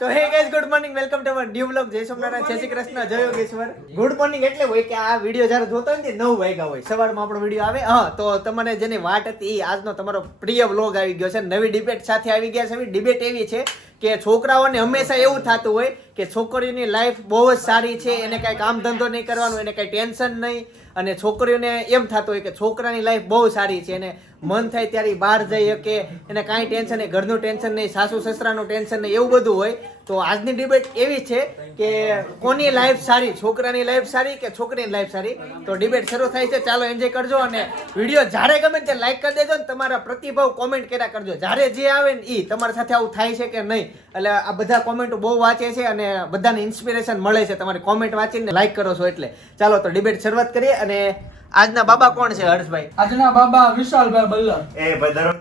તો હે guys good morning welcome to our new vlog જય સોમનાથ જય શ્રી કૃષ્ણ જય યોગેશ્વર ગુડ મોર્નિંગ એટલે હોય કે આ વિડિયો જ્યારે જોતો હોય ને 9 વાગ્યા હોય સવારમાં આપણો વિડિયો આવે તો તમને જેની વાટ હતી આજનો તમારો પ્રિય વ્લોગ આવી ગયો છે નવી ડિબેટ સાથે આવી ગયા છે ડિબેટ એવી છે કે છોકરાઓને હંમેશા એવું થતું હોય કે છોકરીઓની લાઈફ બહુ જ સારી છે એને કાંઈ કામ ધંધો નહીં કરવાનું એને કાંઈ ટેન્શન નહીં અને છોકરીઓને એમ થતું હોય કે છોકરાની લાઈફ બહુ સારી છે એને મન થાય ત્યારે બહાર જઈ શકે એને કાંઈ ટેન્શન નહીં ઘરનું ટેન્શન નહીં સાસુ સસરાનું ટેન્શન નહીં એવું બધું હોય તો આજની ડિબેટ એવી છે કે કોની લાઈફ સારી છોકરાની લાઈફ સારી કે છોકરીની લાઈફ સારી તો ડિબેટ શરૂ થાય છે ચાલો એન્જોય કરજો અને વિડીયો જ્યારે ગમે તે લાઈક કરી દેજો ને તમારા પ્રતિભાવ કોમેન્ટ કર્યા કરજો જ્યારે જે આવે ને એ તમારી સાથે આવું થાય છે કે નહીં એટલે આ બધા કોમેન્ટો બહુ વાંચે છે અને બધાને ઇન્સ્પિરેશન મળે છે તમારી કોમેન્ટ વાંચીને લાઈક કરો છો એટલે ચાલો તો ડિબેટ શરૂઆત કરીએ અને આજના બાબા કોણ છે હર્ષભાઈ આજના બાબા વિશાલભાઈ બલ્લર એ ભાઈ દરરોજ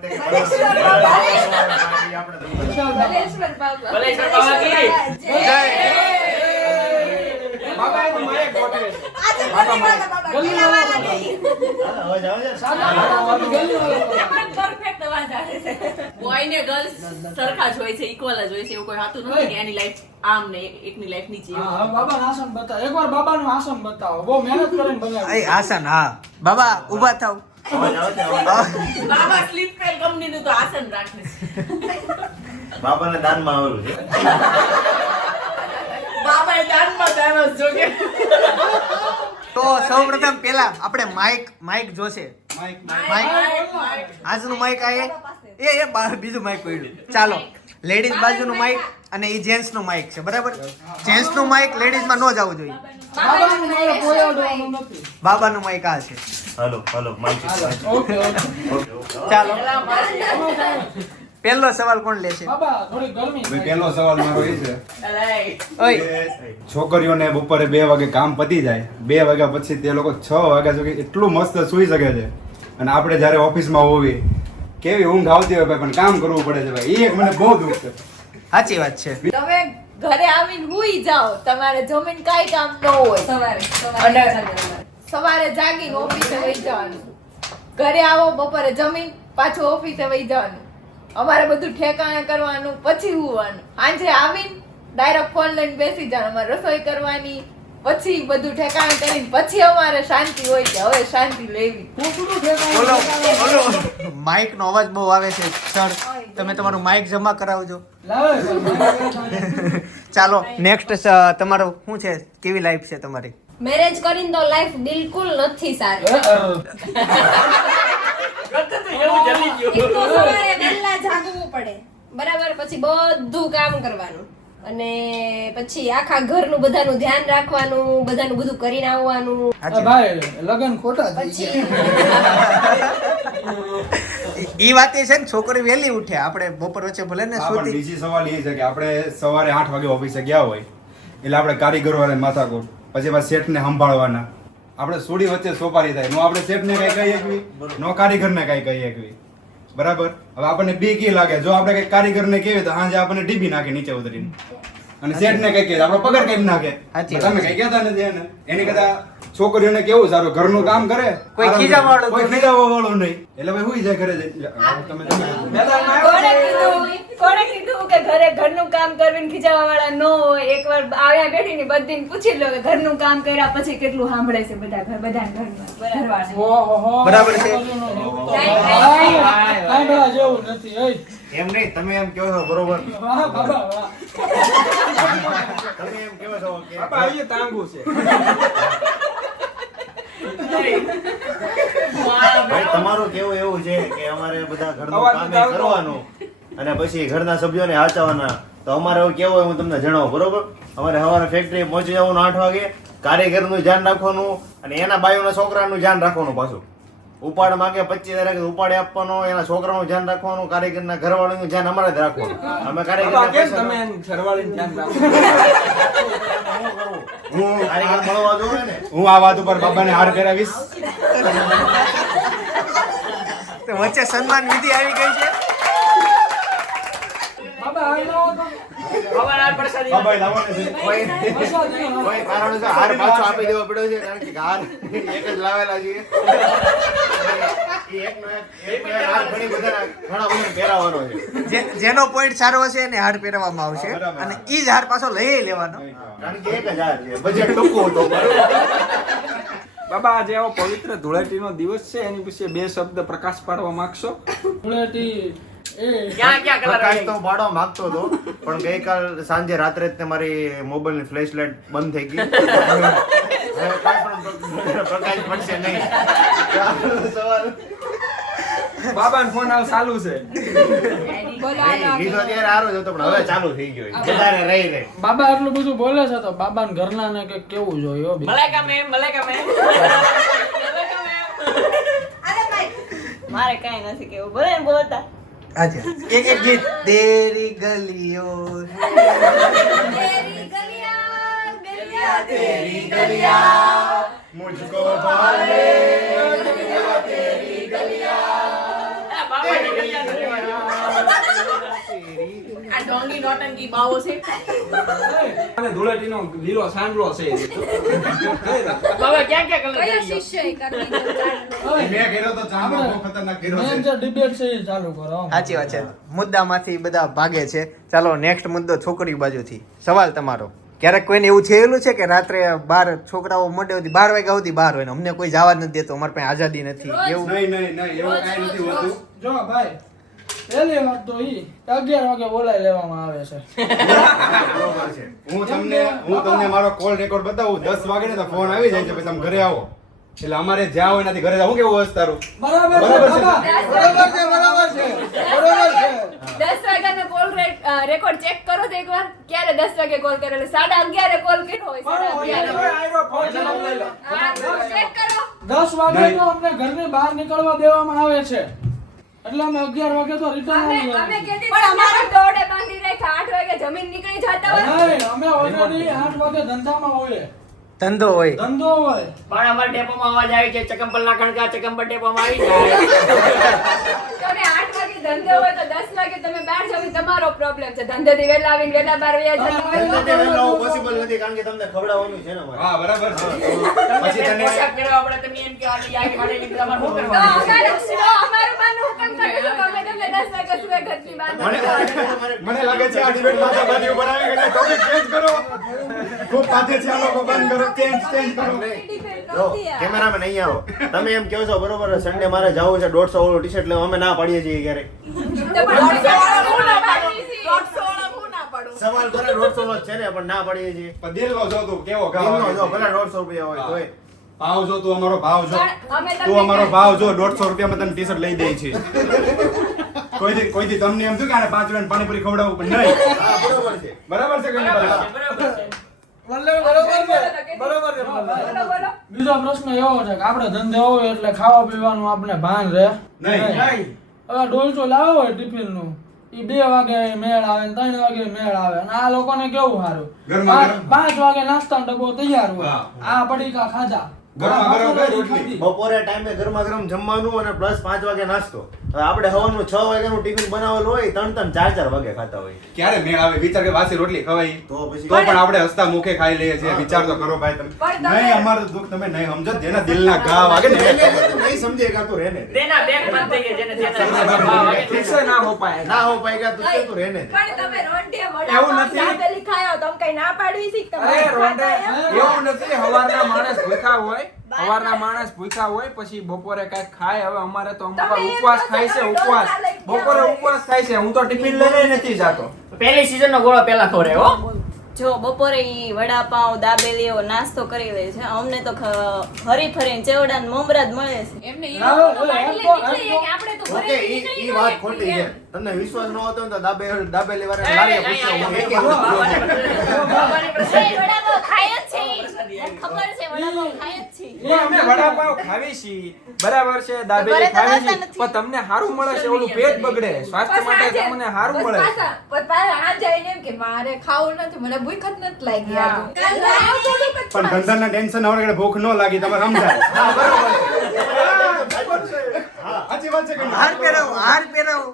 બલેશ્વર બાબા જય બાબા એ મારે કોટે આજે ગલી વાળા પરફેક્ટ અવાજ આવે છે બોય ને ગર્લ્સ સરખા જ હોય છે ઇક્વલ જ હોય છે એવું કોઈ હાતું નથી કે એની લાઈફ આમ ને એકની લાઈફ નીચે હા બાબાનું આસન બતાવો એકવાર બાબાનું આસન બતાવો બહુ મહેનત કરીને બનાવ્યું એ આસન હા બાબા ઊભા થાવ બાબા સ્લીપ પેલ કંપની નું તો આસન રાખે છે બાબાને દાનમાં આવેલું છે બાબા એ દાનમાં દાનો જોગે તો સૌપ્રથમ પેલા આપણે માઈક જોશે માઈક આજનું માઈક આ બીજું માઈક પડ્યું ચાલો લેડીઝ બાજુનું માઈક અને એ જેન્ટ્સ નું માઈક છે બરાબર જેન્ટ્સ નું માઈક લેડીઝ માં ન જવું જોઈએ બાબાનું મારે કોઈ અડવાનું નથી બાબાનું માઈક આ છે હાલો માઈક ઓકે ચાલો પહેલો સવાલ કોણ લેશે બાબા થોડી ગરમી ભાઈ પહેલો સવાલ મારો એ છે ઓય છોકરીઓને બપોરે 2 વાગે કામ પતી જાય 2 વાગ્યા પછી તે લોકો 6 વાગ્યા સુધી એટલું મસ્ત સૂઈ શકે છે અને આપણે જ્યારે ઓફિસમાં હોવી કેવી ઊંઘ આવતી હોય ભાઈ પણ કામ કરવું પડે છે ભાઈ એ એક મને બહુ દુઃખ છે સાચી વાત છે તમે ઘરે આવીને હુઈ જાઓ તમારે જમીન કાઈ કામ ન હોય સવારે જાગીને ઓફિસે વઈ જવાનું ઘરે આવો બપોરે જમીન પાછું ઓફિસે વઈ જવાનું અમારે બધું ઠેકાણે કરવાનું પછી હુવાનું સાંજે આવીને ડાયરેક્ટ ફોન લઈને બેસી જવાનું અમારે રસોઈ કરવાની પછી બધું ઠેકાણે કરીને પછી અમારે શાંતિ હોય કે હવે શાંતિ લેવી બોલો માઈક નો અવાજ બહુ આવે છે સર તમે તમારું માઈક જમા કરાવજો ચાલો નેક્સ્ટ તમારો શું છે કેવી લાઈફ છે તમારી મેરેજ કરીને તો લાઈફ બિલકુલ નથી સારી એક તો સવારે વહેલા જાગવું પડે બરાબર પછી બધું કામ કરવાનું અને પછી આખા ઘરનું બધાનું ધ્યાન રાખવાનું બધાનું બધું કરીને આવવાનું ભાઈ લગન ખોટા થઈ ઈ વાત એ છે ને છોકરી વહેલી ઉઠે આપણે બપોર વચ્ચે ભલે ને હા પણ સુધી બીજી સવાલ એ છે કે આપણે સવારે 8 વાગે ઓફિસે ગયા હોય એટલે આપણે કારીગરો વાળા માથાકૂટ પછી પાછા શેઠને સંભાળવાના આપણે સોડી વચ્ચે સોપારી થાય નો આપણે શેઠને કઈ કહી શકવી નો કારીગરને કઈ કહી શકવી બરાબર હવે આપણને બીક ઈ લાગે જો આપણે કઈ કારીગરને કહેવી તો હાજે આપણને ડીબી નાખે નીચે ઉતરીને અને શેઠને કઈ કહે આપણો પગાર કઈ નાખે સાચી તમે કઈ કહેતા નથી એને એની કરતા છોકરીઓને કેવું સારું ઘરનું કામ કરે કોઈ ખીજાવાવાળું કોઈ તો નહીં. ખીજાવાવાળું નહીં એટલે ભાઈ હુઈ જાય ઘરે જઈને. તમે કોણે કીધું કે ઘરે ઘરનું કામ કરીને ખીજાવા વાળા ન હોય એકવાર આવ્યા બેઠીને બધીને પૂછી લો કે ઘરનું કામ કર્યા પછી કેટલું સાંભળે છે બધા ઘરમાં ઘરવાળા ઓહો બરાબર છે. કાંઈ જેવું નથી એ એમ નહીં તમે એમ કહો છો બરોબર વાહ બાબા વાહ તમે એમ કહો છો કે અહીંયા તાંગુ છે ભાઈ તમારું કેવું એવું છે કે અમારે બધા ઘરનું કામ એ કરવાનું અને પછી ઘરના સભ્યોને હાચવવાના તો અમારે એવું કેવું હોય હું તમને જણાવું બરોબર અમારે સવારે ફેક્ટરી પહોંચી જવાનું 8 વાગે કારીગરનું ધ્યાન રાખવાનું અને એના બાયુના છોકરાનું ધ્યાન રાખવાનું પાછું ઉપાડ માંગે 25 તારીખે ઉપાડે આપવાનો એના છોકરાનું ધ્યાન રાખવાનું કારીગરના ઘરવાળાનું ધ્યાન અમારે જ રાખવાનું અમે કારીગરના હું કારીગર મળવા જોવે ને હું આ વાત ઉપર બાબાને હાર કરાવીશ તો વચ્ચે સન્માન વિધિ આવી ગઈ છે બાબા આવો તો બાબા લાવવાને છે કોઈ કારણોસર હાર પાછો આપી દેવો પડ્યો છે કારણ કે હાર એક જ લાવેલા છીએ ઈ એકનો એક હાર ઘણા બધાને પહેરાવાનો છે. જેનો પોઈન્ટ સારો હશે એને હાર પહેરવામાં આવશે બરાબર. અને ઈ જ હાર પાછો લઈ લેવાનો. કારણ કે 1000 છે, બજેટ ટૂંકું હતું. બાબા આજે આવો પવિત્ર ધૂળેટીનો દિવસ છે એની વિશે બે શબ્દ પ્રકાશ પાડવા માંગશો? ધૂળેટી પ્રકાશ તો પાડવા માંગતો હતો પણ ગઈકાલ સાંજે રાત્રે જ મારી મોબાઈલની ફ્લેશ લાઇટ બંધ થઈ ગઈ. હવે કાંઈ પણ પ્રકાશ પડશે નહીં. સવારે બાબાનો ફોન હાલ ચાલુ છે. નહીં, લીધો ત્યારે સારું જ હતો પણ હવે ચાલુ થઈ ગયો. વધારે રહી રહી. બાબા એટલું બધું બોલે છે તો બાબાને ઘરના ને કે કેવું જોઈએ હો બી. મારે કઈ નથી કેવું ભલે ને બોલતા अच्छा एक एक गीत तेरी गलियों તેરી ગલિયા ગલિયા તેરી ગલિયા મુझको भाले આ ડોંગી નોટંકી બાવો છે. અને ધૂળેટીનો લીલો સાંડલો છે. કયા શિષ્યએ કરી દીધું? મેં કર્યો તો ચાંદલો બહુ ખતરનાક કર્યો મેન છે જે ડિબેટ છે એ ચાલુ કરો. સાચી વાત છે. મુદ્દામાંથી બધા ભાગે છે. ચાલો નેક્સ્ટ મુદ્દો છોકરી બાજુથી. સવાલ તમારો, ક્યારેક કોઈને એવું થયેલું છે કે રાત્રે 12 છોકરાઓ મોડે સુધી 12 વાગ્યા સુધી બહાર હોય ને અમને કોઈ જવા જ નથી દેતો, અમારી પાસે આઝાદી નથી એવું? નહીં એવું કાંઈ નથી હોતું. જો ભાઈ પહેલી વાત તો ઈ 11 વાગે બોલાવી લેવામાં આવે છે. બરોબર છે. હું તમને મારો કોલ રેકોર્ડ બતાવું 10 વાગે ને તો ફોન આવી જાય છે પછી તમે ઘરે આવો એટલે અમારે જ્યાં હોય ત્યાંથી ઘરે જાવ. કેવું હશે તારું? બરાબર છે બરાબર છે. બાબા. બરાબર છે. 10 વાગ્યાનો કોલ રેકોર્ડ ચેક કરો તો એકવાર ક્યારે 10 વાગે કોલ કરેલો 11:30 કોલ કર્યો હોય 11:30 ચેક કરો 10 વાગે તો અમને ઘરની બહાર નીકળવા દેવામાં આવે છે એટલે અમે 11 વાગે તો રિટર્ન અમે આવી અમે કહેતી પણ અમારે દોડે બાંધી રાખ્યા 8 વાગે જમીન નીકળી જતા હોય નહીં, અમે ઓલરેડી 8 વાગે ધંધામાં હોઈએ. ધંધો હોય ધંધો હોય પણ અમારા ડેપોમાં અવાજ આવે છે ચકંપલના ખણકા ચકંપલ ડેપોમાં આવી જાય. તમે 8 વાગે ધંધો હોય તો 10 વાગે તમે બહાર જાવ એ તમારો પ્રોબ્લેમ છે ધંધેથી વહેલા આવીને વહેલા બહાર વયા જતા પોસિબલ નથી કારણ કે તમને ખવડાવવાનું છે ને અમારે. હા બરાબર છે. પછી તને પોશાક પહેરવા પડે તમે એમ કે આની યાદ મારેલી તમારે શું તો કરવાનું છે? અમારું બાનું હુકમ કર્યું તો અમે તમને 10 વાગે સુવે ઘરની બહાર મને લાગે છે આ ડિબેટ માથાભારી ઉપર આવી ગઈ. ટોપિક ચેન્જ કરો. ખૂબ પાથે છે આ લોકો. બંધ કરો. ચેન્જ કરો. જો કેમેરામેન અહીં આવો. તમે એમ કહો છો બરોબર સન્ડે મારે જવું છે 150 વાળું ટી-શર્ટ લેવા અમે ના પાડીએ છીએ ક્યારે. સવાલ કરે 150 નો જ છે ને પણ ના પાડીએ છીએ. પણ દિલનો જો તું કેવો ઘા એમનો વાગે જો છે. ભલે 150 રૂપિયા હોય તોય. ભાવ જો તું અમારો ભાવ જો. અમે તું અમારો ભાવ જો 150 રૂપિયામાં તને ટી-શર્ટ લઈ દે છે. કોઈ દી તમને એમ થયું કે આને 5 રૂપિયાની પાણીપુરી ખવડાવું પણ નહીં. હા બરોબર છે. બરાબર છે કે નહીં? બરાબર છે. બરોબર છે. બીજો પ્રશ્ન એવો છે કે આપણે ધંધે હોય એટલે ખાવા પીવાનું આપણે ભાન રહે નહીં. હવે ડોલચો લાવ્યો હોય ટિફિન નું ઈ 2 વાગે મેળ આવે ને 3 વાગે મેળ આવે અને આ લોકોને કેવું સારું ગરમા ગરમ. 5 વાગે નાસ્તાનો ડબ્બો તૈયાર હોય હા. આ પડીકા ખાધા ગરમા ગરમ આ કઈ રોટલી? ખાધી. બપોરે ટાઈમે ગરમા ગરમ જમવાનું અને પ્લસ 5 વાગે નાસ્તો. હવે આપણે હવાનું 6 વાગ્યાનું ટિફિન બનાવેલું હોય 3 4 વાગે ખાતા હોય. ક્યારે મેળ આવે? વિચાર કે વાસી રોટલી ખવાય તો પછી તો પણ આપણે હસતા મુખે ખાઈ લઈએ છીએ. વિચાર તો કરો ભાઈ તમે. પણ તમે- નહીં અમારું દુઃખ તમે નહીં સમજો. જેના દિલના ઘા વાગે ને એને ખબર. નહીં સમજે કાતું રહે ને. તેના બેગ બંધ થઈ ગયા જેને ભાવ આવે છે. ઠીક છે, ના હો પાય ના હો પાઈગા તું કેતું રહે ને. પણ તમે રોંઢે એવું વડાપાવ નથી. દાબેલી ખાયો તમે કઈ ના પાડવી છે કે તમે અરે રોંઢે ખાતા એમ? એવું નથી. હવારના માણસ ભૂખ્યા હોય પછી બપોરે કઈક ખાય. હવે અમારે તો અમુક વાર તમે એમ ઉપવાસ કહો થાય છે. છો કે ઉપવાસ ડોસા લઈ ગયા બપોરે હોય. ઉપવાસ થાય છે. હું તો ટિફિન લઈને નથી જાતો. પહેલી સીઝન નો ગોળો પહેલા ખવડાવ્યો હો. જો બપોરે ઈ વડાપાવ દાબેલીઓ નાસ્તો કરી લે છે અમને તો ફરી ફરીને ચેવડા ને મમરા જ મળે છે એમને ઈ લાવો, લોકો ઓલે, બાટલી એમ નીકળી કહો. કે આપણે તો ઓકે ઘરેથી ઈ નીકળી ઈ વાત ખોટી છે. તમને વિશ્વાસ ન હોતો ને તો દાબેલી વાળા એ, લારીએ અહીંયા, પૂછ્યો હું બાબાને એક પ્રશ્ન. એ વડાપાવ ખાય જ છે મને ખબર છે વડાપાવ ખાય જ છે એ અમે વડાપાવ ખાવી છીએ બરાબર છે, દાબેલી ઘરે તો ખાવી નાસ્તા છીએ, નથી. પણ તમને સારું મળે છે. ઓલું પેટ બગડે. સ્વાસ્થ્ય માટે તમને સારું મળે છે. આ જઈને એમ કે મારે ખાવું નથી મને ભૂખ જ નથી લાગી આજે. કાલ રાત થોડુંક જ પણ ધંધાના ટેન્શન આવડે ભૂખ ન લાગી તમારે સમજાય. સાચી વાત છે કે નહીં? હાર પહેરાવો હાર પહેરાવો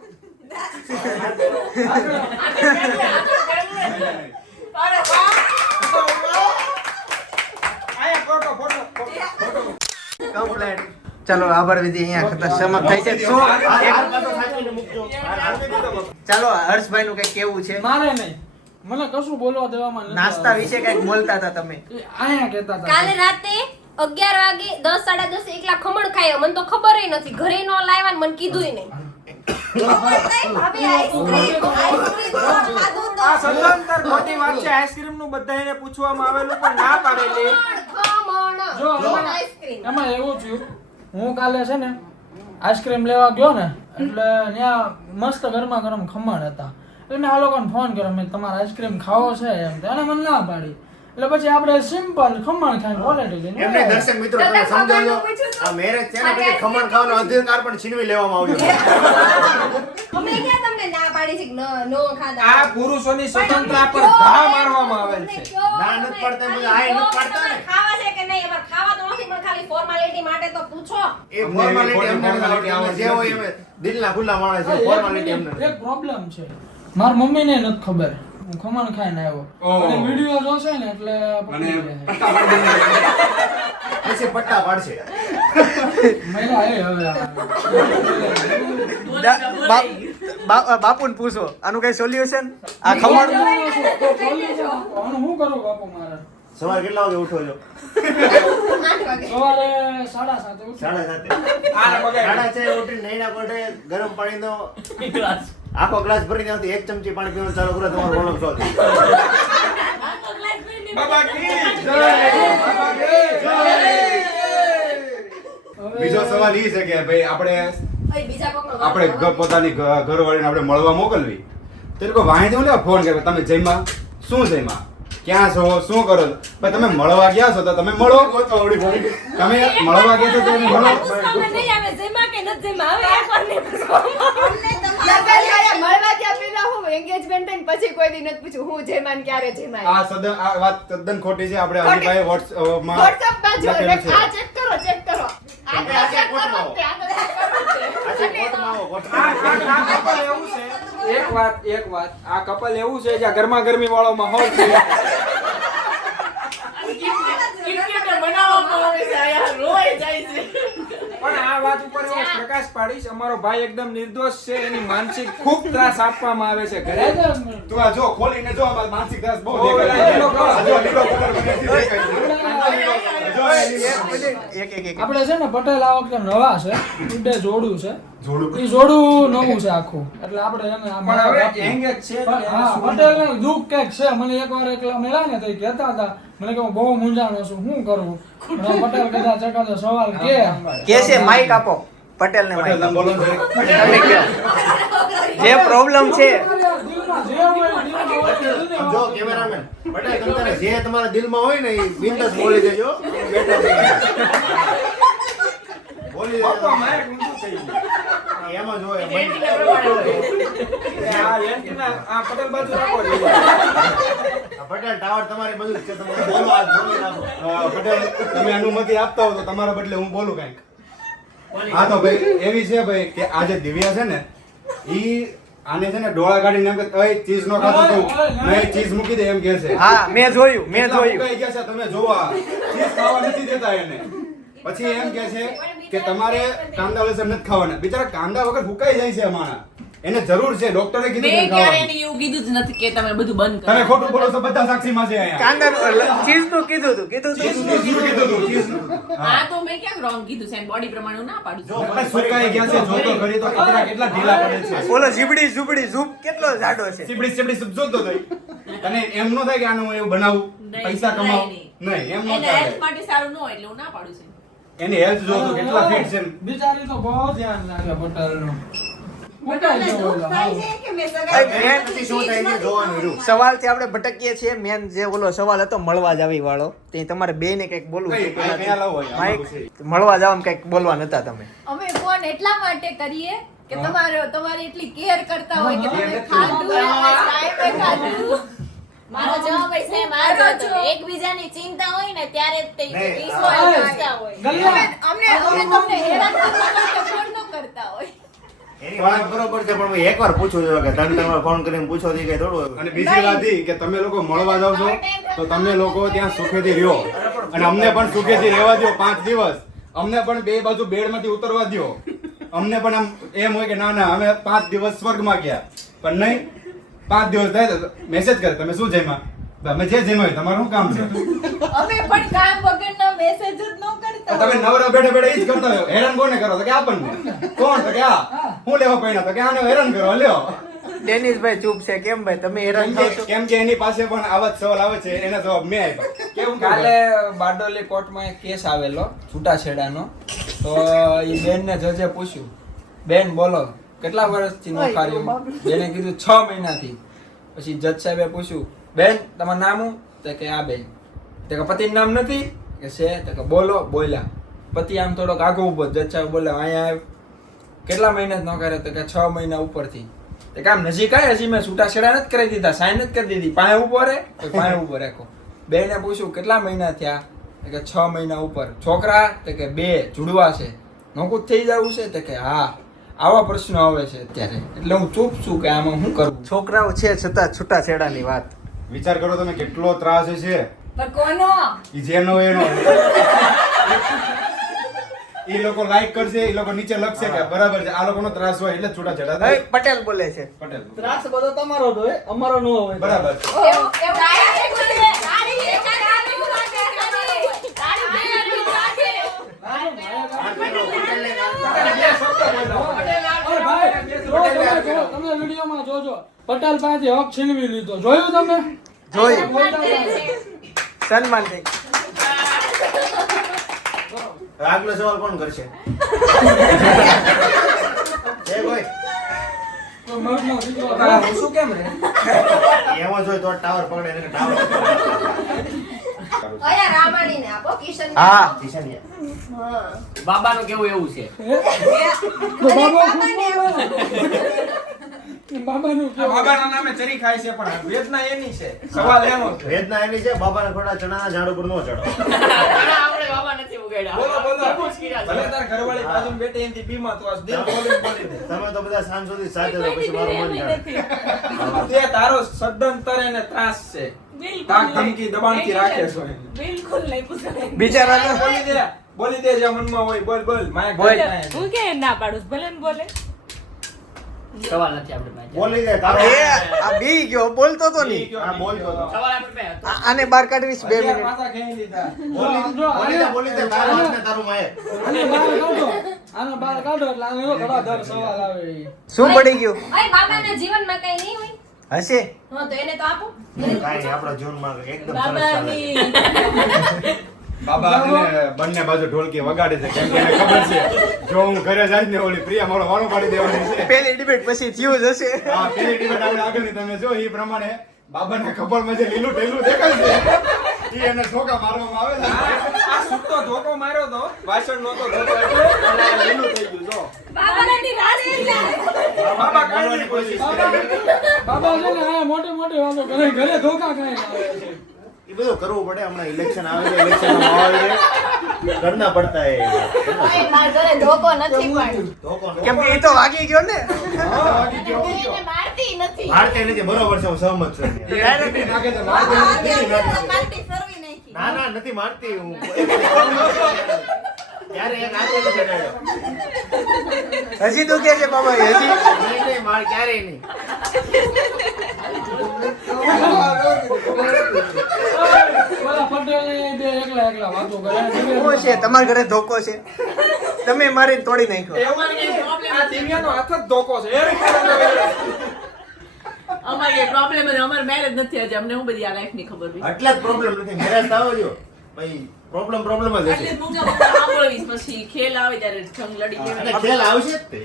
કમ્પ્લેટ ચાલો આભાર વિધિ અહીંયા ખતમ સમાપ્ત થાય છે. શું હાર પાછો સાચવીને મૂકજો. ચાલો હર્ષભાઈ નું કઈ કેવું છે? મારે નહીં, મને કશું બોલવા દેવામાં નથી નાસ્તા આવતું. વિશે કઈક બોલતા હતા તમે. એ અહીંયા કહેતા હતા કાલે રાતે 11 વાગે 10 સાડા 10 એકલા ખમણ ખાયા મને તો ખબર નથી ઘરે નો લાવ્યા ને મને કીધુંય નહીં ભાભી આઈસ્ક્રીમ આ સદંતર ખોટી વાત છે. આઈસ્ક્રીમ નું બધાને પૂછવામાં આવેલું પણ ના પાડેલી. જો એમાં એવું થયું, હું કાલે છે ને આઈસ્ક્રીમ લેવા ગયો ને એટલે ત્યાં મસ્ત ગરમા ગરમ ખમણ હતા. એટલે મેં આ લોકોને ફોન કર્યો, મેં તમારે આઈસ્ક્રીમ ખાવો છે એમ તો. એને મને ના પાડી. એટલે પછી આપણે સિમ્પલ ખમણ ખાઈને ક્વોલિટી લઈને એમને દર્શક મિત્રો તમે સમજાવજો આ મેરેજ છે ને પછી ખમણ ખાવાનો અધિકાર પણ છીનવી લેવામાં આવ્યો અમે ક્યાં તમને ના પાડી છે કે નો ખાધા આ પુરુષોની સ્વતંત્રતા પર ઘા મારવામાં આવેલ છે. ના નથી પડતા મને આ નથી પડતા ને ખાવા છે કે નહીં અમાર ખાવા તો નથી પણ ખાલી ફોર્માલિટી માટે તો પૂછો એ ફોર્માલિટી એમને નથી આવડતી. જે હોય એમ દિલના ખુલ્લા માણસ છે ફોર્માલિટી એમને નથી. એક પ્રોબ્લેમ છે, મારી મમ્મીને નથી ખબર હું ખમણ ખાઈને આવ્યો. અને વિડિયો જોશે ને એટલે પકડી લે. પછી પટ્ટા પાડશે મહિલા એ હવે બાપુને પૂછો આનું કઈ સોલ્યુશન? આ ખમણ આનું શું કરું બાપુ મારે? સવારે કેટલા વાગે ઉઠો છો? 8 વાગે સવારે 7:30 ઉઠી. 7:30. આને બગાડી. 6:30 ઉઠીને નૈના કોઠે ગરમ પાણીનો આખો ગ્લાસ ભરીને આવતી 1 ચમચી પાણી પીવાનું ચાલુ કરો તમારો પ્રોબ્લેમ સોલ્વ. બાબા કી જય. બાબા કી જય. બીજો સવાલ ઈ છે કે ભાઈ આપણે ભાઈ બીજા કોકનો આપણે પોતાની ઘરવાળીને આપણે મળવા મોકલવી તો એ લોકો વાંહી લેવા ફોન કરે તમે જઈમાં શું જઈમાં ક્યાં છો શું કરો છો? પણ તમે મળવા ગયા છો તો તમે મળો. તમે મળવા ગયા છો તો તમે મળો. પૂછવામાં નહીં આવે જેમાં કે નથી જેમાં હવે એકવાર નહીં પૂછવામાં મળવા ગયા પેલા હું એંગેજમેન્ટ થઈને પછી કોઈ દી નથી પૂછ્યું હું જેમાન ક્યારે જેમાન. આ વાત તદ્દન ખોટી છે. આપણે હરીભાઈ વોટ્સઅપમાં WhatsApp માં જો લખેલું છે. આ ચેક કરો ચેક કરો આ તમે આ check check કરો, કરો. તે આગળ check કરો છે. આછા કોટમાં આવો કોટમાં. આ કપલ એવું છે. એક વાત આ કપલ એવું છે જ્યાં ગરમા ગરમી વાળો માહોલ છે. ક્રિકેટર બનાવવામાં આવે છે આયા રોય જાય છે. પણ આ વાત ઉપર હું પ્રકાશ પાડીશ અમારો ભાઈ એકદમ નિર્દોષ છે. એની માનસિક ખૂબ ત્રાસ આપવામાં આવે છે ઘરે. તું આ જો ખોલીને જો આમાં માનસિક ત્રાસ બહુ બહુ દેખાય છે. લીલો કલર. આ જો લીલો કલર મને હજી દેખાય છે. જો એક આપણે છે ને પટેલ આ વખતે નવા છે, ઉડે જોડું છે. જોડું. ઈ જોડું નવું છે આખું. એટલે આપણે એને આ પણ હવે આપીએ. એંગેજ છે એટલે એને હા, શું પટેલને દુઃખ કંઈક છે. મને એકવાર એકલા મળ્યા ને તો ઈ કહેતા હતા, મને કે હું બહુ મૂંઝાણો છું, શું કરું? પણ આ પટેલ કદાચ એકાદો સવાલ કે છે માઈક આપો પટેલ ને પટેલ, તમે માઈક બોલો ને જરીક. તમે કહો. જે પ્રોબ્લેમ છે દિલમાં જે હોય એ દિલમાં હોય, દિલની જો વાત કેમેરામેન પટેલ તમે તારે જે તમારા દિલમાં હોય ને એ બિંદાસ બોલી દેજો. બેઠા બોલી બાપા દેજો. મારે ઊંધું થઈ ગયું. એમાં જ હોય રેટિંગના પ્રમાણે હોય. આ લેન્ટીના આ પટેલ બાજુ રાખો જોઈએ. આ પટેલ ટાવર તમારી બધું જ છે. તમે બોલો આજ બોલી નાખો. પટેલ તમે અનુમતિ આપતા હો તો તમારા બદલે હું બોલું કંઈક. હા તો ભાઈ એવી છે ભાઈ કે આ જે દિવ્યા છે ને ઈ આને છે ને ડોળા કાઢીને એમ કે ઓય ચીઝ નો ખાતો તું નહીં ચીઝ મૂકી દે એમ કહે છે. હા મેં જોયું એટલા ઉકાઈ ગયા છે તમે જોવા ચીઝ ખાવા નથી દેતા એને. પછી એમ કહે છે કે તમારે કાંદા લસણ નથી ખાવાના. બિચારા કાંદા વગર હુકાઈ જાય છે અમારા. એને જરૂર છે ડોક્ટરે કીધું મેં નથી ક્યારે ખાવાનું. એને એવું કીધું જ નથી કે તમે બધું બંધ કરો. તમે ખોટું બોલો છો બધા સાક્ષીમાં છે અહીંયા. કાંદા ચીઝ નું કીધું હતું ચીઝનું કીધું તું, ચીઝનું. હા તો મેં કેમ રોંગ કીધું છે બોડી પ્રમાણે હું ના પાડું છું. એટલે સુકાઈ ગયા છે જોતો ખરી તો કપડા કેટલા ઢીલા પડે છે. ઓલો ઝીબડી ઝૂબડી ઝૂબ કેટલો જાડો છે. ચીબડી જોતો થઈ. તને એમ ન થાય કે આનું હું એવું બનાવું નહીં, પૈસા કમાવું નહીં. નહીં એમ ન એને થાય. હેલ્થ માટે સારું ન હોય એટલે હું ના પાડું છું. એની હેલ્થ જો તો કેટલા ફિટ છે. બિચારી તો બહુ ધ્યાન રાખે પટેલનું. ઉકાઈ ગયો ઓલો. મેન પછી શું થાય છે જોવાનું રહ્યું. સવાલથી આપણે ભટકીએ છીએ. મેન જે ઓલો સવાલ હતો મળવા જાવી વાળો, તે તમારે બેને કંઈક બોલવું કઈ- હતું કઈ- કયા લાવો હોય? આમાં માઈક પૂછે. મળવા જવામાં કંઈક બોલવા નતા તમે. અમે ફોન એટલા માટે કરીએ કે તમારી એટલી કેર કરતા હોય કે તમે કેર ખાધું ટાઈમે ખાધું. મારો જવાબ એ સેમ આ જ હતો. એકબીજાની ચિંતા હોય ને ત્યારે જ તે નહીં. ઈશ્વર પૂછતા હોય. ગલ્લા. અમે તમને હેરાન કરવા માટે ફોન ન કરતા હોય. એની વાત બરોબર છે પણ ભાઈ એકવાર પૂછવું જોઈએ કે ત્રણ વાર ફોન કરીને પૂછો થી કઈ થોડું અને બીજી વાત ઈ કે તમે લોકો મળવા જાવ છો તો તમે લોકો ત્યાં સુખેથી રહ્યો અને અમને પણ સુખેથી રહેવા દો 5 દિવસ. અમને પણ બે બાજુ બેડમાંથી ઉતરવા દ્યો. અમને પણ આમ એમ હોય કે ના ના અમે 5 દિવસ સ્વર્ગમાં ગયા, પણ નહીં. 5 દિવસ થાય તો મેસેજ કરે તમે શું જમ્યા? અમે જે જમ્યા હોય તમારું શું કામ છે? અમે પણ કામ વગરના મેસેજ જ ન કરતા. તમે નવરા બેઠા બેઠા ઈ જ કરતા હોય. હેરાન કોને કરો? તો કે આપણને. કોણ? તો કે આ હું લેવા પડ્યા? તો કે આને હેરાન કરો લ્યો. ડેનિશભાઈ ચૂપ છે કેમ ભાઈ? તમે હેરાન થાવ છો? કેમ કે એની પાસે પણ આવા જ સવાલ આવે છે, એના જવાબ મેં આપ્યા. કેવું કાલે બારડોલી કોર્ટમાં એક કેસ આવેલો છૂટાછેડાનો. તો એ બેનને જજે પૂછ્યું, બેન બોલો કેટલા વર્ષથી નોકરીઓ? બેને કીધું 6 મહિનાથી. પછી જજ સાહેબે પૂછ્યું, બેન તમારું નામ શું? તો કે આ બેન. તો કે પતિનું નામ નથી? કે છે. તો કે બોલો. બોલ્યા. પતિ આમ થોડોક આગો ઉભો. જજ સાહેબ બોલ્યા અહીંયા આવ. કેટલા મહિના જ નોકરી? તો કે 6 મહિના ઉપરથી. તો કે આમ નજીક આય, હજી મેં છૂટાછેડા નથી કરી દીધા, સાઈન નથી કરી દીધી. પાસે ઉભો રહે તો પાસે ઉભો રાખો. બેને પૂછ્યું કેટલા મહિના થયા? તો કે 6 મહિના ઉપર. છોકરા? તો કે 2 જુડવા છે. નોકું થઈ જવું છે? તો કે હા. આવા પ્રશ્નો આવે છે અત્યારે, એટલે હું ચૂપ છું કે આમાં શું કરવું. છોકરાઓ છે છતાં છૂટાછેડાની વાત. વિચાર કરો તમે કેટલો ત્રાસ છે. પણ કોનો? ઈ જેનો એનો. ઈ લોકો લાઈક કરશે, ઈ લોકો નીચે લખશે કે બરાબર છે, આ લોકોનો ત્રાસ હોય એટલે છૂટાછેડા થાય. પટેલ બોલે છે. પટેલ ત્રાસ બધો તમારો જ હોય, અમારો ન હોય. બરાબર છે. એવું ડાયરેક્ટ બોલે. તારી એક જ આદમી વાગે તારી બે આદમી વાગે. અરે ભાઈ, તમે વિડીયોમાં જોજો, પટેલ પાસેથી હક છીનવી લીધો. જોયું તમે? જોયું. સન્માન થઈ. આગલો સવાલ કોણ કરશે? એ કોઈ તો મગનો દીકરો તારા હું શું કેમ રે? એમાં જોઈ તો ટાવર પકડે ને ટાવર અહીંયા રામાણીને આપો, કિશન હા. હા. બાબાનું કેવું એવું છે? તો બાબાનું આ બાબાના નામે ચરી ખાય છે, પણ વેદના એની છે. સવાલ એનો છે. વેદના એની છે, બાબાને ખોટા ચણાના ઝાડ ઉપર નો ચડો. આપણે બાબા નથી ઉગાડ્યા. બોલો બોલો. ખુશ કર્યા છે. ભલે તાર ઘરવાળી બાજુમાં બેઠી એનથી બીમાર તો આ દિલ ખોલીને બોલી દે. તમે તો બધા સાંજ સુધી સાથે રહો, પછી મારું મન જાણે. તે તારો સદંતર એને ત્રાસ છે. તાક ધમકી દબાણથી રાખે છે. બિલકુલ નહીં પૂછાય. બિચારા બોલી દે જે મનમાં હોય. બોલ બોલ. માયા બોલ. ઘરે જાય. હું કે ના પાડું છું, ભલે ને બોલે. સવાલ નથી આપણે પાસે. બોલી દે તારો. એ આ બી ગયો, બોલતો તો નહીં. હા, બોલતો હતો. સવાલ આપણે પાસે હતો. આને બહાર કાઢવીશ 2 હજાર મિનિટ. પાછા ખેંચી લીધા. બોલી દે તારો હાથ ને તારું માયે. આને બહાર કાઢો, આને બહાર કાઢો એટલે આને એવો ઘણા સવાલ આવે. શું પડી ગયું? અય બાબાના જીવનમાં કઈ નહીં હોય. હશે. હા, તો એને તો આપો. કાંઈ નહીં, આપણા જીવનમાં એકદમ સરસ ચાલે છે. બાબા એને બંને બાજુ ઢોલકી વગાડે છે, કેમ કે એને ખબર છે જો હું ઘરે જાય ને ઓલી પ્રિયા મારો વારો પાડી દેવાની છે. પેલી ડિબેટ પછી થયું જ હશે. હા, પેલી ટીમે આપણે આગળની તમે જો એ પ્રમાણે બાબાના કપાળમાં જે લીલું ઢેલું દેખાય છે ઈ એને ધોકા મારવામાં આવે છે. આ સૂતો ધોકો માર્યો તો વાસણ નહોતો ધોકો એટલે અને આ લીલું થઈ ગયું જો. બાબાની રાત એટલે બાબા કાઢવાની કોશિશ કરે. બાબા છે ને આ મોટી મોટી વાતો કરે, ઘરે ધોકા ખાઈને આવે છે. એ બધું કરવું પડે. હમણાં ઇલેક્શન આવે છે, ઇલેક્શનનો માહોલ છે, કરના પડતા અય મારા ઘરે ધોકો નથી પણ. કેમ કે એ તો વાગી ગયો ને. એને મારતી નથી. ભારતીય નથી, બરોબર છે, હું સહમત છું. ડાયરેક્ટ નાખે છે, મારતી નથી, નાખે છે. મારતી સરવી નાખી. ના ના, નથી મારતી હું. ત્યારે એક હાથે નથી ચડાવ્યો. હજી દુખે છે બાબા હજી. નહીં, નહીં, માર ક્યારેય નહીં. પેલા પટેલ બે એકલા એકલા વાતો કરે. શું છે તમારા ઘરે ધોકો છે? તમે મારી તોડી નાખ્યો. એવું નહીં, આ દિવ્યાનો હાથ જ ધોકો છે. એ અમારે પ્રોબ્લેમ જ અમારે મેરેજ નથી હજી, અમને હું બધી આ લાઈફ ની ખબર હોય. એટલા જ પ્રોબ્લેમ નથી. મેરેજ થાવો જો ભાઈ, પ્રોબ્લેમ જ એટલે હશે. હું કામ સાંભળવીશ, પછી ખેલ આવે ત્યારે જંગ લડી અને કેવી. ખેલ આવશે જ તે.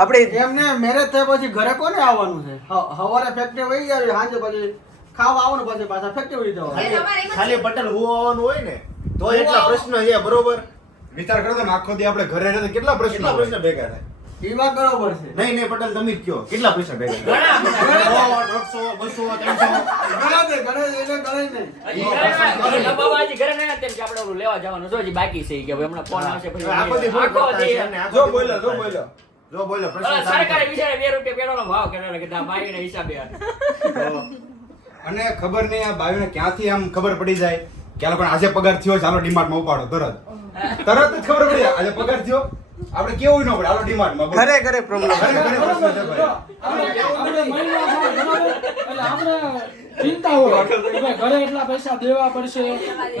આપણે એમને મેરેજ થયા પછી ઘરે કોને આવવાનું છે? હવારે ફેક્ટરી વહી જાય, સાંજે પછી ખાવા આવવાનું, પછી પાછા ફેક્ટરી વહી જવાનું. ખાલી પટેલ હોવાનું હોય ને તો એટલા પ્રશ્ન છે, બરોબર? વિચાર કરો તમે આખો દી આપણે ઘરે રહે કેટલા પ્રશ્નો કેટલા પ્રશ્ન ભેગા થાય? એ વાત બરોબર છે. નહીં નહીં પટેલ, તમે જ કયો કેટલા પ્રશ્ન ભેગા થાય? 100, 200, 300. ગણા દે, ગણે એટલે ગણે નહીં. બાબા હજી ઘરે નહીં હતા કે આપણે ઓલું લેવા જવાનું છે, હજી બાકી છે કે ભાઈ હમણાં ફોન આવશે પછી આખો દી ફોન આખો કરતા દી. હશે ને, આખો જો દી બોલ્યો, ફોન જો કરતા બોલ્યો. હશે. જો બોલ્યો, પ્રશ્ન ચાલુ સરકારે કરો. વિચારે 2 રૂપિયા પેટ્રોલનો ભાવ કર્યો કે ભાઈને હિસાબે તો અને ખબર નહીં આ ભાઈને ક્યાંથી આમ ખબર પડી જાય કે આ લોકોને આજે પગાર થયો, ચાલો ડીમાર્ટમાં ઉપાડો તરત. તરત જ ખબર પડી જાય. આજે પગાર થયો આપણે કેવું ન પડે હાલો ડિમાન્ડમાં બોલો. ઘરે ઘરે પ્રોબ્લેમ ઘરે ઘરે પ્રશ્ન છે ભાઈ. આપણે મહિનો થાય બરાબર? એટલે આપણે ચિંતા હોય કે ભાઈ ઘરે એટલા પૈસા દેવા પડશે,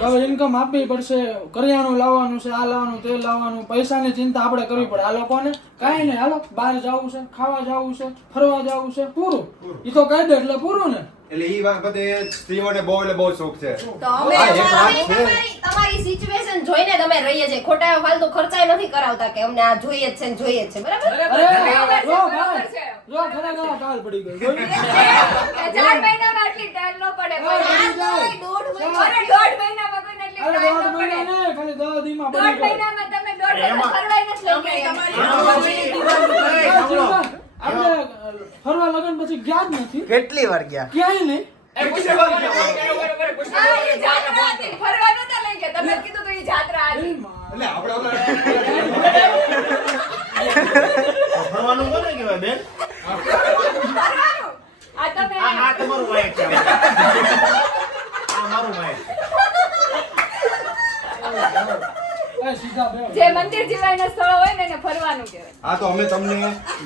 હવે ઇન્કમ આપવી પડશે, કરિયાણું લાવવાનું છે, આ લાવવાનું તે લાવવાનું, પૈસાની ચિંતા આપણે કરવી પડે. આ લોકોને કાંઈ નહીં, હાલો બહાર જવું છે, ખાવા જવું છે, ફરવા જવું છે, પૂરું. ઈ તો કહી દે એટલે પૂરું ને. એટલે ઈ બાબતે સ્ત્રીઓને બહુ એટલે બહુ શોખ છે. તો અમે હા, એક વાત છે. તમારી સિચ્યુએશન જોઈને તમે રહીએ છીએ. ખોટા ફાલતુ ખર્ચાય નથી કરાવતા કે અમને આ જોઈએ જ છે ને જોઈએ જ છે, બરાબર? અરે જો બરાબર ભાઈ, છે. જો ખરેખર ટાળ પડી ગઈ. જોયું? 4 મહિનામાં આટલી ટાઈમ ન પડે કોઈ. દોઢ મહિનો. અરે 1.5 મહિનામાં કોઈને આટલી અરે ટાઈમ દોઢ ન પડે. મહિના નહીં, ખાલી 10 દીમાં 1.5 પડી ગઈ. મહિનામાં તમે 1.5 મહિના ફરવાઈને જ લઈ ગયા. આપણે ફરવા લગન પછી ગયા જ નથી, કેટલી વાર ગયા? ક્યાંય નહીં. આ ઈ જાત્રા હતી, ફરવા નતા લઈ ગયા. તમે કીધું તો ઈ જાત્રા હતી. એટલે આપણે ઓલા ફરવાનું કોને કહેવાય બેન? ફરવાનું. આ તમે આ તમારું વાયક છે આ મારું વાયક છે. એ સીધા બેહો. જે મંદિર સિવાયના સ્થળો હોય ને એને ફરવાનું કહેવાય. આ તો અમે તમને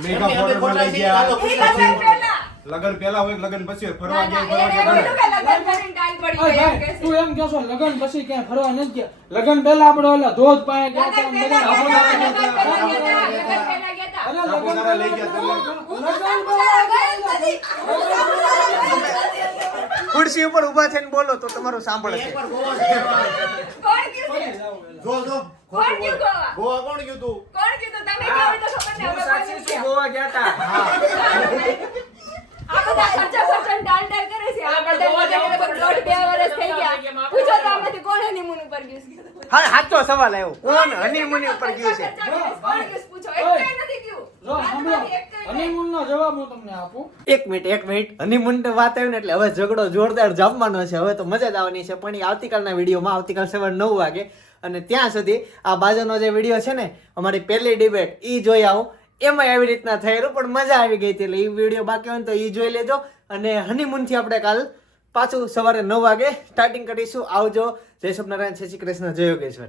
મેગા અમે ફોટોમાં લઈ ઈ ગયા. લગન પહેલા. લગન પહેલા હોય કે લગન પછી હોય, ફરવા ના, ગયા ના, ફરવા એને એવું ગયા કીધું કે લગન કરીને ટાઈમ પડી અરે ગયો એમ ભાઈ, કહેશે. તું એમ કહેશો લગન પછી ક્યાંય ફરવા નથી ગયા? લગન પહેલા આપણે ઓલા ધોધ પાસે ગયા હતા ને બધા સાપુતારા લગન ગયા પહેલા હતા. ગયા હતા, લગન પહેલા ગયા હતા. અરે લગન સાપુતારા લઈ ગયા તમે. લગન પહેલા ગયા હતા. ખુરશી ઉપર ઊભા થઈને બોલો તો તમારું સાંભળે છે. કોણ કીધું છે? જો જો કોણ કીધું ગોવા? ગોવા કોણ કીધું તું? કોણ કીધું? તમે કહો એ તો ખબર ને, અમે કોઈ નથી ગયા. આ બધા ખર્ચા ખર્ચા ટાળ ટાળ કરે છે. આ બધા લગન 1.5-2 વર્ષ થઈ ગયા. પૂછો તો આમાંથી કોણ હનીમૂન ઉપર ગયું છે? હા, સાચો સવાલ આવ્યો. કોણ હનીમૂન ઉપર ગયું છે? ખર્ચા કરે છે. કોણ ગયું છે? પૂછો. એકેય નથી ગયું. જો સાંભળો, આમાંથી એકેય નહીં. હનીમૂનનો જવાબ હું તમને આપું. એક મિનિટ હનીમૂન ની વાત આવી ને એટલે હવે ઝઘડો જોરદાર જમવાનો છે. હવે તો મજા જ આવવાની છે. પણ એ આવતીકાલના વિડીયોમાં આવતીકાલ સવારે 9 વાગે, અને ત્યાં સુધી આ બાજુનો જે વિડીયો છે ને અમારી પહેલી ડિબેટ એ જોઈ આવો. એમાં એવી રીતના થયેલું પણ મજા આવી ગઈ હતી. એટલે એ વિડીયો બાકી હોય ને તો એ જોઈ લેજો. અને હનીમૂનથી આપણે કાલ પાછું સવારે 9 વાગે સ્ટાર્ટિંગ કરીશું. આવજો. જય સ્વામિનારાયણ, જય શ્રી કૃષ્ણ, જય યોગેશ્વર.